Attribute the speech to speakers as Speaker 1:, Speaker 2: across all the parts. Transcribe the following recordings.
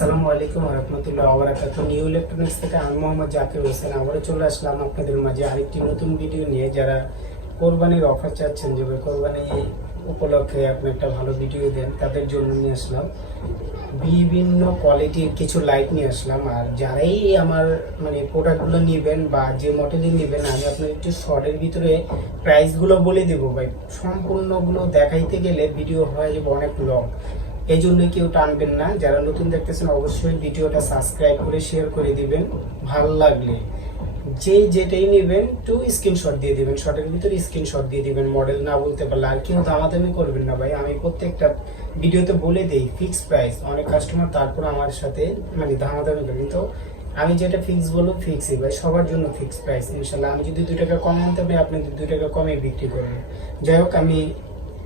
Speaker 1: আসসালামু আলাইকুম রহমতুল্লাহ আবরাকাত নিউ ইলেকট্রনিক্স থেকে আমি মোহাম্মদ জাকির হোসেন আবারও চলে আসলাম আপনাদের মাঝে আরেকটি নতুন ভিডিও নিয়ে। যারা কোরবানির অফার চাচ্ছেন যে কোরবানি উপলক্ষে আপনি একটা ভালো ভিডিও দেন, তাদের জন্য নিয়ে আসলাম। বিভিন্ন কোয়ালিটির কিছু লাইট নিয়ে আসলাম। আর যারাই আমার মানে প্রোডাক্টগুলো নেবেন বা যে মডেলই নেবেন, আমি আপনার একটু শর্টের ভিতরে প্রাইসগুলো বলে দেবো ভাই। সম্পূর্ণগুলো দেখাইতে গেলে ভিডিও হয় অনেক লং এই জন্য কেউ টানবেন না। যারা নতুন দেখতেছেন, অবশ্যই ভিডিওটা সাবস্ক্রাইব করে শেয়ার করে দিবেন। ভালো লাগলে। যে যেটাই নেবেন টু স্ক্রিনশট দিয়ে দিবেন। শটের ভিতরে স্ক্রিনশট দিয়ে দিবেন। মডেল না বলতে পারলে আর কেউ দামাদামি করবেন না ভাই। আমি প্রত্যেকটা ভিডিওতে বলে দেই ফিক্সড প্রাইস অনেক কাস্টমার তারপর আমার সাথে মানে দামাদামি করে। কিন্তু আমি যেটা ফিক্স বলব ফিক্সই ভাই। সবার জন্য ফিক্স প্রাইস ইনশাল্লাহ। আমি যদি দুই টাকা কম আনতে পারি, আপনি দুই টাকা কমে বিক্রি করবেন যাই হোক, আমি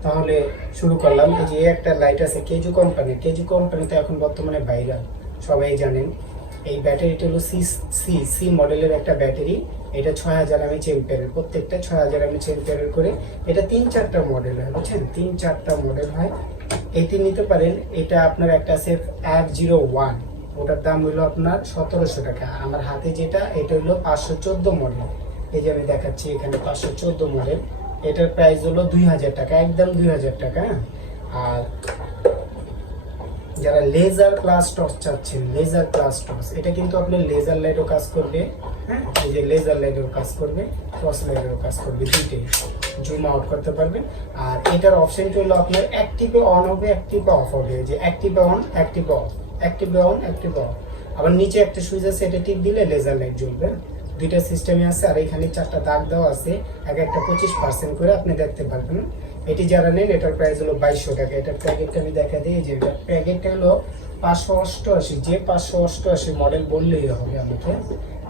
Speaker 1: তাহলে শুরু করলাম। এই যে একটা লাইট আছে, কেজু কোম্পানি কেজু কোম্পানিতে এখন বর্তমানে ভাইরাল সবাই জানেন। এই ব্যাটারিটা হলো সি সি সি মডেলের একটা ব্যাটারি এটা ছয় হাজার আমি চেম্পিয়ারের প্রত্যেকটা ছয় হাজার আমি চেম্পিয়ারের করে এটা তিন চারটা মডেল হয়, বুঝছেন? তিন চারটা মডেল হয়। এটি নিতে পারেন, এটা আপনার একটা আছে অ্যাপ জিরো ওয়ান ওটার দাম হলো আপনার সতেরোশো টাকা। আমার হাতে যেটা, এটা হলো পাঁচশো চোদ্দ মডেল এই যে আমি দেখাচ্ছি এখানে পাঁচশো চোদ্দ মডেল এটার প্রাইস হলো দুই হাজার টাকা, একদম দুই হাজার টাকা হ্যাঁ? আর যারা লেজার ক্লাস টর্চ চাচ্ছেন লেজার ক্লাস টর্চ এটা কিন্তু আপনার লেজার লাইটও কাজ করবে হ্যাঁ? এই যে লেজার লাইটেরও কাজ করবে টর্চ লাইটেরও কাজ করবে, দুইটাই জুম আউট করতে পারবেন। আর এটার অপশনটা হলো আপনার অ্যাক্টিভে অন হবে অ্যাক্টিভে অফ হবে, যে অ্যাক্টিভে অন অ্যাক্টিভে অফ অ্যাক্টিভে অন অ্যাক্টিভে অফ আবার নিচে একটা সুইচ আছে, এটা টিপ দিলে লেজার লাইট জ্বলবে দুইটা সিস্টেমে আছে, আর এখানে চারটা দাগ দেওয়া আছে। এক একটা পঁচিশ পার্সেন্ট করে আপনি দেখতে পারবেন। এটি যারা নেন, এটার প্রাইস হলো বাইশশো টাকা। এটার প্যাকেটটা আমি দেখা দিই যে এটার প্যাকেটটা হলো পাঁচশো অষ্টআশি। যে পাঁচশো অষ্টআশি মডেল বললেই হবে আমাকে।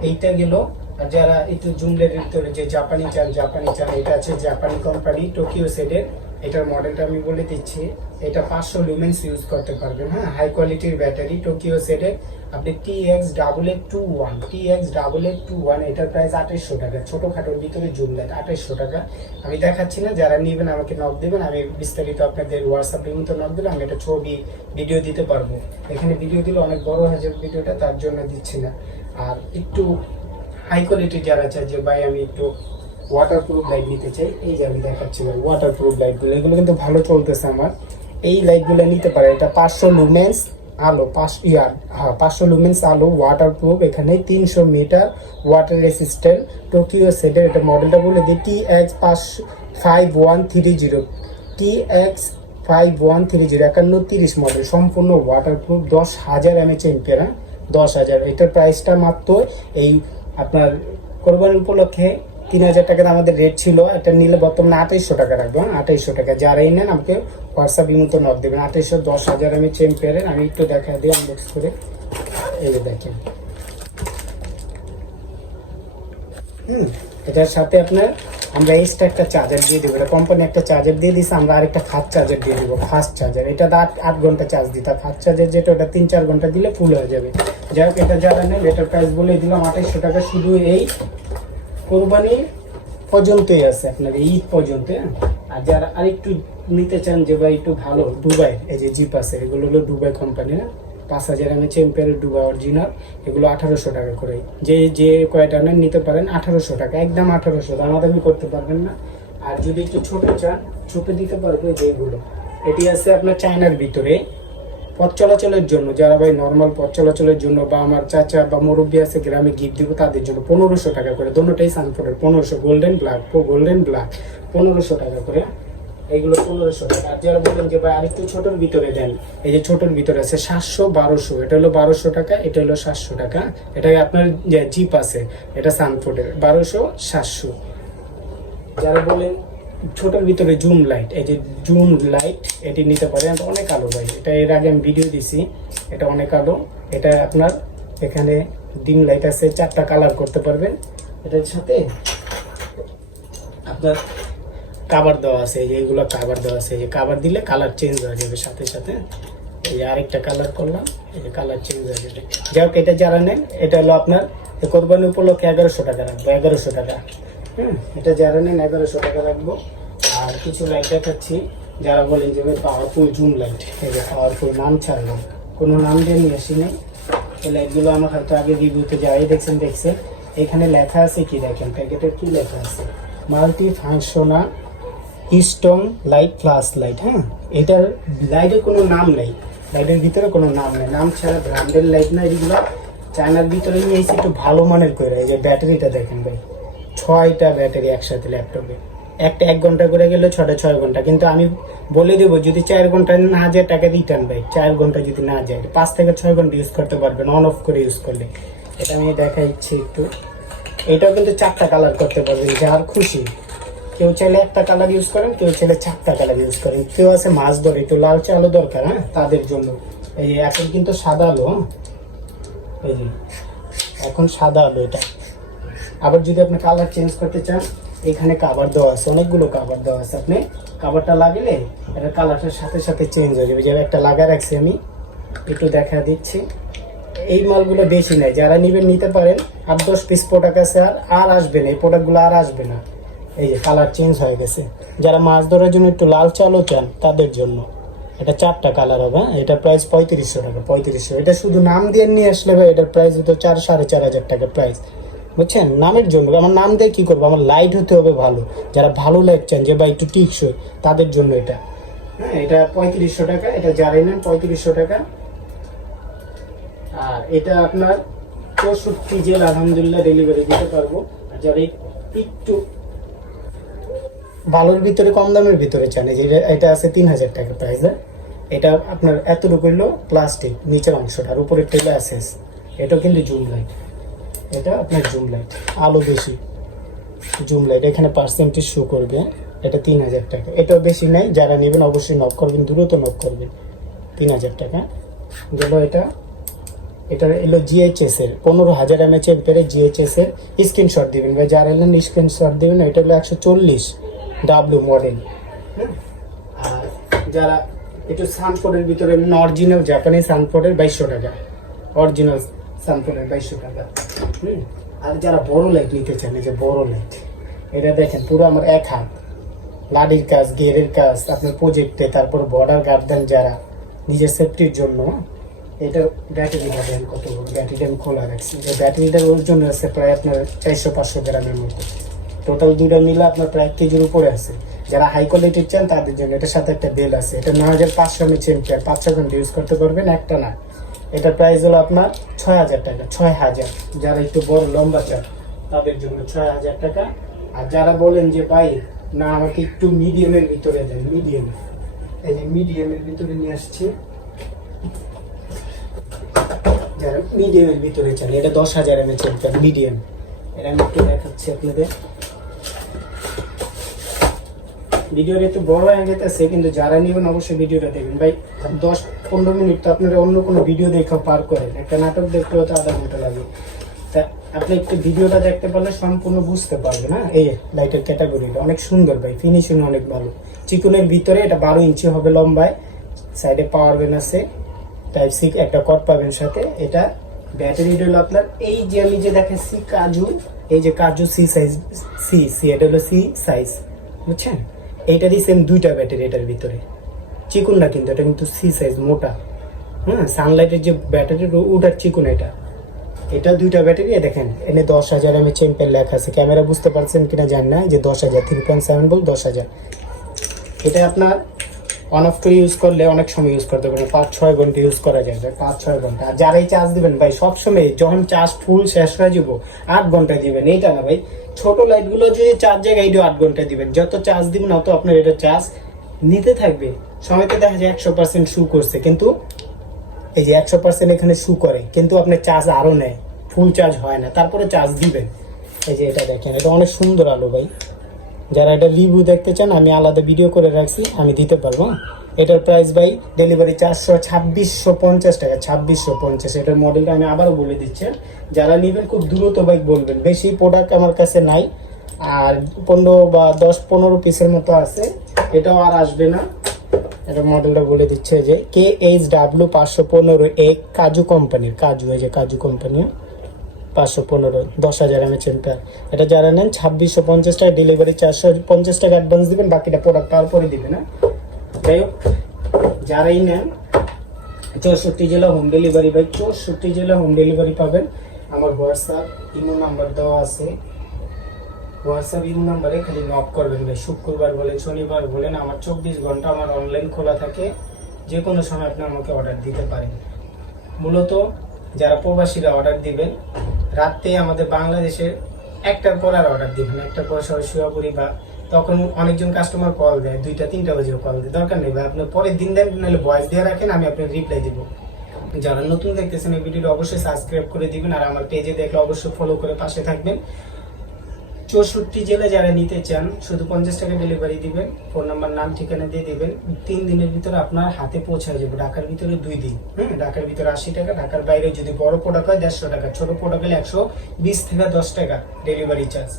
Speaker 1: এইটা গেল, আর যারা একটু জুমলের ভিতরে যে জাপানি চান জাপানি চান, এটা আছে জাপানি কোম্পানি টোকিও সেটের এটার মডেলটা আমি বলে দিচ্ছি। এটা পাঁচশো লুমেন্স ইউজ করতে পারবেন হ্যাঁ? হাই কোয়ালিটির ব্যাটারি টোকিও সেটের আপনি T X double eight two one T X double eight two one এটার প্রাইস আঠাইশশো টাকা। ছোটোখাটোর ভিতরে জুম লাইট আঠাইশশো টাকা। আমি দেখাচ্ছি না, যারা নেবেন আমাকে নক দেবেন, আমি বিস্তারিত আপনাদের হোয়াটসঅ্যাপের মতো নক দিলে আমি একটা ছবি ভিডিও দিতে পারব। এখানে ভিডিও দিলে অনেক বড় হয়ে যাবে ভিডিওটা তার জন্য দিচ্ছি না। আর একটু হাই কোয়ালিটির যারা চাই যে, ভাই, আমি একটু ওয়াটার প্রুফ লাইট নিতে চাই, এই যে আমি দেখাচ্ছি ভাই ওয়াটার প্রুফ লাইটগুলো এগুলো কিন্তু ভালো চলতেছে আমার। এই লাইটগুলো নিতে পারে এটা পাঁচশো লুমেন্স আলো, পাঁচ ইয়ার হ্যাঁ পাঁচশো লুমেন্স আলো ওয়াটার প্রুফ এখানে তিনশো মিটার ওয়াটার রেসিস্ট্যান্ট টোকিও সেটের এটা মডেলটা বলে দিই টি এক্স পাঁচ five one three zero T X five one three zero একান্ন তিরিশ মডেল সম্পূর্ণ ওয়াটার প্রুফ দশ হাজার এমএচ এম্পিয়ার হ্যাঁ দশ হাজার। এটার প্রাইসটা মাত্র এই আপনার কোরবানি উপলক্ষে তিন হাজার টাকা আমাদের রেট ছিল এটা নিলে বর্তমানে আঠাইশশো টাকা রাখব হ্যাঁ? আঠাইশশো টাকা। যারাই নেন, আমাকে হোয়াটসঅ্যাপ মতো নক দেবেন। আঠাইশশো দশ হাজার আমি চেম্পিয়ারের আমি একটু দেখা দিই আনবক্স করে। এই দেখেন। হুম, এটার সাথে আপনার আমরা এক্সট্রা একটা চার্জার দিয়ে দেবো। এটা কোম্পানি একটা চার্জার দিয়ে দিচ্ছে আমরা আরেকটা ফাস্ট চার্জার দিয়ে দেবো। ফাস্ট চার্জার এটা আট আট ঘণ্টা চার্জ দিতে ফাস্ট চার্জার যেটা, ওটা তিন, চার ঘণ্টা দিলে ফুল হয়ে যাবে। যাই হোক, এটা যারা নেন এটার প্রাইস বলে দিলাম। আঠাইশশো টাকা শুধু এই কোরবানি পর্যন্তই আছে আপনার ঈদ পর্যন্ত হ্যাঁ? আর যারা আরেকটু নিতে চান, যে ভাই একটু ভালো, দুবাই, এই যে জিপ আছে, এগুলো হলো দুবাই কোম্পানি না পাঁচ হাজার এমএ চেম্পিয়ারের দুবাই অরিজিনাল এগুলো আঠারোশো টাকা করে। যে যে কয়টা নেন, নিতে পারেন, আঠারোশো টাকা, একদম আঠারোশো, দামাদামি করতে পারবেন না। আর যদি একটু ছোটো চান, ছোট দিতে পারবে যেগুলো। এটি আছে আপনার চায়নার ভিতরে পথ চলাচলের জন্য, যারা ভাই নর্মাল পথ চলাচলের জন্য বা আমার চাচা বা মুরব্বী আছে গ্রামে গিফট দিব, তাদের জন্য পনেরোশো টাকা করে। দোনোটাই সানফোর্ডের পনেরোশো গোল্ডেন ব্ল্যাক গোল্ডেন ব্ল্যাক পনেরোশো টাকা করে। এইগুলো পনেরোশো টাকা। আর যারা বললেন যে, ভাই, আরেকটু ছোটোর ভিতরে দেন। এই যে ছোটোর ভিতরে আছে সাতশো বারোশো, এটা হলো বারোশো টাকা, এটা হলো সাতশো টাকা। এটা আপনার জিপ আছে, এটা সানফোর্ডের বারোশো সাতশো। যারা বলেন ছোটোর ভিতরে জুম লাইট এই যে জুম লাইট এটি নিতে পারেন অনেক আলো ভাই। এটা এর আগে আমি ভিডিও দিছি। এটা অনেক আলো এটা আপনার এখানে ডিম লাইট আছে, চারটা কালার করতে পারবেন। এটার সাথে আপনার কাবার দেওয়া আছে। এই যে এগুলো কাবার দেওয়া আছে। এই যে কাবার দিলে কালার চেঞ্জ হয়ে যাবে সাথে সাথে। এই যে আরেকটা কালার করলাম। এই যে কালার চেঞ্জ হয়ে যাবে। যাই হোক, এটা যারা নেন, এটা হলো আপনার কোরবানি উপলক্ষে এগারোশো টাকা রাখব, এগারোশো টাকা। এটা যারা নেন এগারোশো টাকা রাখব। আর কিছু লাইট দেখাচ্ছি, যারা বলেন যে পাওয়ারফুল জুম লাইট যে পাওয়ারফুল নাম ছাড়লাম কোনো নাম দিয়ে নিয়ে আসি নাই। এই লাইটগুলো আমার হয়তো আগে রিভিউতে যাই দেখছেন দেখছেন এখানে লেখা আছে কি দেখেন? প্যাকেটে কি লেখা আছে? Multifunctional strong light flash light হ্যাঁ? এটার লাইটের কোনো নাম নেই। লাইটের ভিতরে কোনো নাম নেই। নাম ছাড়া ব্র্যান্ডের লাইট না এগুলো। চায়নার ভিতরে নিয়ে এসে একটু ভালো মানের করে এই যে ব্যাটারিটা দেখেন ভাই। ছয়টা ব্যাটারি একসাথে ল্যাপটপে। একটা এক ঘণ্টা করে গেলে ছটা, ছয় ঘণ্টা। কিন্তু আমি বলে দেবো, যদি চার ঘণ্টা না যায়, টাকা রিটার্ন পাই চার ঘণ্টা যদি না যায়, পাঁচ থেকে ছয় ঘণ্টা ইউজ করতে পারবেন অন অফ করে ইউজ করলে। এটা আমি দেখাইছি একটু। এটাও কিন্তু চারটা কালার করতে পারবেন, যার খুশি। কেউ চাইলে একটা কালার ইউজ করেন, কেউ চাইলে চারটা কালার ইউজ করেন। কেউ আছে মাছ ধরে, একটু লালচে আলো দরকার হ্যাঁ তাদের জন্য। এই এখন কিন্তু সাদা আলো হ্যাঁ। এই এখন সাদা আলো এটা। আবার যদি আপনি কালার চেঞ্জ করতে চান, এখানে কাভার দেওয়া আছে, অনেকগুলো কাভার দেওয়া আছে। আপনি কাভারটা লাগলে এটা কালারটার সাথে সাথে চেঞ্জ হয়ে যাবে। যেমন একটা লাগা রাখছি আমি, একটু দেখা দিচ্ছি। এই মালগুলো বেশি নাই, যারা নিবেন নিতে পারেন। আট দশ পিস প্রোডাক্ট আছে আর আর আসবে না, এই প্রোডাক্টগুলো আর আসবে না। এই যে কালার চেঞ্জ হয়ে গেছে। যারা মাছ ধরার জন্য একটু লাল চালও চান, তাদের জন্য। এটা চারটা কালার হবে হ্যাঁ? এটার প্রাইস পঁয়ত্রিশশো টাকা, পঁয়ত্রিশশো। এটা শুধু নাম দিয়ে নিয়ে আসলে ভাই, এটার প্রাইস হতো চার, সাড়ে চার হাজার টাকা প্রাইস বুঝছেন? নামের জন্য। আমার নাম দিয়ে কি করব? আমার লাইট হতে হবে ভালো। যারা ভালো লাইট চান যে বা একটু টিকসই তাদের জন্য এটা। হ্যাঁ এটা পঁয়ত্রিশশো টাকা এটা যারাই নেন পঁয়ত্রিশশো টাকা। আর এটা আপনার চৌষট্টি জেল আলহামদুলিল্লাহ ডেলিভারি দিতে পারব। আর যারা একটু ভালোর ভিতরে কম দামের ভিতরে চান। যে এটা- আছে তিন হাজার টাকা প্রাইস এটা আপনার এতটুকু হলো প্লাস্টিক নিচের অংশটা আর উপরে টেলে অ্যাসেস এটাও কিন্তু জুম লাইট এটা আপনার জুম লাইট আলো বেশি। জুম লাইট এখানে পার্সেন্টেজ শো করবে, এটা তিন হাজার টাকা। এটাও বেশি নাই, যারা নেবেন অবশ্যই নক করবেন, দ্রুত নক করবেন। তিন হাজার টাকা। গেল এটা। এটা এলো জিএইচএস এর, পনেরো হাজার এমএচ এর পেরে জিএইচএস এর স্ক্রিনশট দিবেন। বা যারা এলেন স্ক্রিনশট দেবেন, এটা হলো একশো চল্লিশ ডাব্লু মডেল আর যারা একটু সানফোর্ডের ভিতরে, অরিজিনাল জাপানি সানফোর্ডের বাইশশো টাকা। অরিজিনাল সানফোর্ডের বাইশশো টাকা। আর যারা বড় লাইট নিতে চান, এই যে বড় লাইট এটা দেখেন, পুরো আমার এক হাত। লাডির কাজ গেরের কাজ, আপনার প্রজেক্টে তারপর বর্ডার গার্ডেন যারা, নিজের সেফটির জন্য। এটার ব্যাটারিটা দেন কত? ব্যাটারিটা আমি খোলা রাখছি। এই ব্যাটারিটার জন্য আছে প্রায় আপনার চারশো পাঁচশো গ্রামের মতো। টোটাল দুইটা মিলে আপনার প্রায় কেজির উপরে আছে। যারা হাই কোয়ালিটির চান, তাদের জন্য এটার সাথে একটা বেল আছে। এটা নয় হাজার পাঁচশো আমি চেম্পিয়ার পাঁচ ছ ঘণ্টা ইউজ করতে পারবেন, একটা না। এটার প্রাইস হলো আপনার ছয় হাজার টাকা, ছয় হাজার। যারা একটু বড়, লম্বা চান, তাদের জন্য ছয় হাজার টাকা। আর যারা বলেন যে, ভাই, না, আমাকে একটু মিডিয়ামের ভিতরে দেন মিডিয়াম এই যে মিডিয়ামের ভিতরে নিয়ে আসছি। যারা মিডিয়ামের ভিতরে চান, এটা দশ হাজার এমএচ মিডিয়াম এটা আমি একটু দেখাচ্ছি আপনাদের। ভিডিওটা একটু বড় হয়ে গেছে, কিন্তু যারা নেবেন অবশ্যই ভিডিওটা দেখবেন। ভাই, দশ পনেরো মিনিট তো আপনারা অন্য কোনো ভিডিও দেখে পার করেন। একটা নাটক দেখতে হতে আধা ঘণ্টা লাগে। তা আপনি একটু ভিডিওটা দেখতে পারলে সম্পূর্ণ বুঝতে পারবেন হ্যাঁ? এই লাইটের ক্যাটাগরিটা অনেক সুন্দর ভাই ফিনিশিং অনেক ভালো। চিকুনের ভিতরে এটা বারো ইঞ্চি হবে লম্বায় সাইডে পাওয়ার ব্যান আছে টাইপ সি একটা কট পাবেন সাথে। এটা ব্যাটারি হলো আপনার, এই যে আমি যে দেখাচ্ছি কাজু, এই যে কাজু সি সাইজ সি সি এটা হলো সি সাইজ বুঝছেন? এইটারই সেম দুইটা ব্যাটারি এটার ভিতরে। চিকুন না কিন্তু, এটা কিন্তু সি সাইজ মোটা। হ্যাঁ সানলাইটের যে ব্যাটারি ওটার চিকুন এটা। এটা দুইটা ব্যাটারি দেখেন, এনে দশ হাজার এম এইচ লেখা আছে। ক্যামেরা বুঝতে পারছেন কিনা জান না যে দশ হাজার থ্রি পয়েন্ট সেভেন বল দশ হাজার। এটা আপনার অন অফ করে ইউজ করলে অনেক সময় ইউজ করতে পারেন। পাঁচ, ছয় ঘণ্টা ইউজ করা যায়। পাঁচ, ছয় ঘণ্টা। আর যারাই চার্জ দিবেন ভাই, সবসময় যখন চার্জ ফুল শেষ হয়ে যাব, আট ঘণ্টা দিবেন। এইটা না ভাই, ছোট লাইটগুলো যদি চার্জ জায়গায় এইটাও আট ঘণ্টা দিবেন। যত চার্জ দিবেন অত আপনার এটা চার্জ নিতে থাকবে। সময়তে দেখা যায় একশো পার্সেন্ট শু করছে, কিন্তু এই যে একশো পার্সেন্ট এখানে শু করে, কিন্তু আপনার চার্জ আরও নেয়। ফুল চার্জ হয় না তারপরে চার্জ দিবেন। এই যে এটা দেখেন, এটা অনেক সুন্দর আলো ভাই। যারা এটা রিভিউ দেখতে চান, আমি আলাদা ভিডিও করে রাখছি, আমি দিতে পারব। এটার প্রাইস ভাই ডেলিভারি চারশো, ছাব্বিশশো পঞ্চাশ টাকা, ছাব্বিশশো পঞ্চাশ। এটার মডেলটা আমি আবারও বলে দিচ্ছি। যারা নেবেন খুব দ্রুত বাইক বলবেন, বেশি প্রোডাক্ট আমার কাছে নাই, আর পনেরো বা দশ, পনেরো পিসের মতো আছে, এটাও আর আসবে না। এটা মডেলটা বলে দিচ্ছে যে কে এইচ ডাব্লিউ পাঁচশো পনেরো এ কাজু কোম্পানির কাজু, এই যে কাজু কোম্পানি পাঁচশো পনেরো, দশ হাজার এমএচ এম্পার এটা যারা নেন, ছাব্বিশশো পঞ্চাশ টাকা ডেলিভারি চারশো পঞ্চাশ টাকা অ্যাডভান্স দেবেন, বাকিটা প্রোডাক্ট তারপরে দিবেন হ্যাঁ যাই হোক, যারাই নেন, চৌষট্টি জেলা হোম ডেলিভারি ভাই, চৌষট্টি জেলা হোম ডেলিভারি পাবেন। আমার হোয়াটসঅ্যাপ ইমো নাম্বার দেওয়া আছে। হোয়াটসঅ্যাপ ইমো নাম্বারে খালি নক করবেন, ভাই। শুক্রবার বলেন, শনিবার বলেন, আমার চব্বিশ ঘণ্টা আমার অনলাইন খোলা থাকে। যে কোনো সময় আপনি আমাকে অর্ডার দিতে পারেন। মূলত যারা প্রবাসীরা অর্ডার দিবেন রাতে আমাদের বাংলাদেশের একটার পর আর অর্ডার দিবেন একটার পর সবাই শুয়াপুরি বা তখন অনেকজন কাস্টমার কল দেয়, দুইটা, তিনটা বাজেও কল দেয়। দরকার নেই ভাই, আপনার পরের দিন দেন, নাহলে ভয়েস দিয়ে রাখেন, আমি আপনার রিপ্লাই দিব। যারা নতুন দেখতেছেন এই ভিডিওটা অবশ্যই সাবস্ক্রাইব করে দিবেন, আর আমার পেজে দেখলে অবশ্যই ফলো করে পাশে থাকবেন। চৌষট্টি জেলা যারা নিতে চান, শুধু পঞ্চাশ টাকা ডেলিভারি দিবেন ফোন নাম্বার নাম, ঠিকানা দিয়ে দিবেন। তিন দিনের ভিতরে আপনার হাতে পৌঁছায় যাবে। ঢাকার ভিতরে দুই দিন, হুম? ঢাকার ভিতরে আশি টাকা, ঢাকার বাইরে যদি বড় প্রোডাক্ট হয়, দেড়শো টাকা, ছোট প্রোডাক্ট হলে একশো বিশ থেকে দশ টাকা ডেলিভারি চার্জ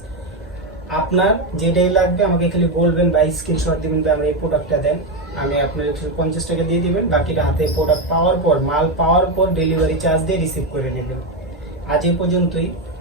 Speaker 1: আপনার যেটাই লাগবে, আমাকে খালি বলবেন বা স্ক্রিনশট দিবেন বা আমরা এই প্রোডাক্টটা দেন। আমি আপনার পঞ্চাশ টাকা দিয়ে দিবেন। বাকিটা হাতে প্রোডাক্ট পাওয়ার পর, মাল পাওয়ার পর ডেলিভারি চার্জ দিয়ে রিসিভ করে নেবেন। আজ এই পর্যন্তই।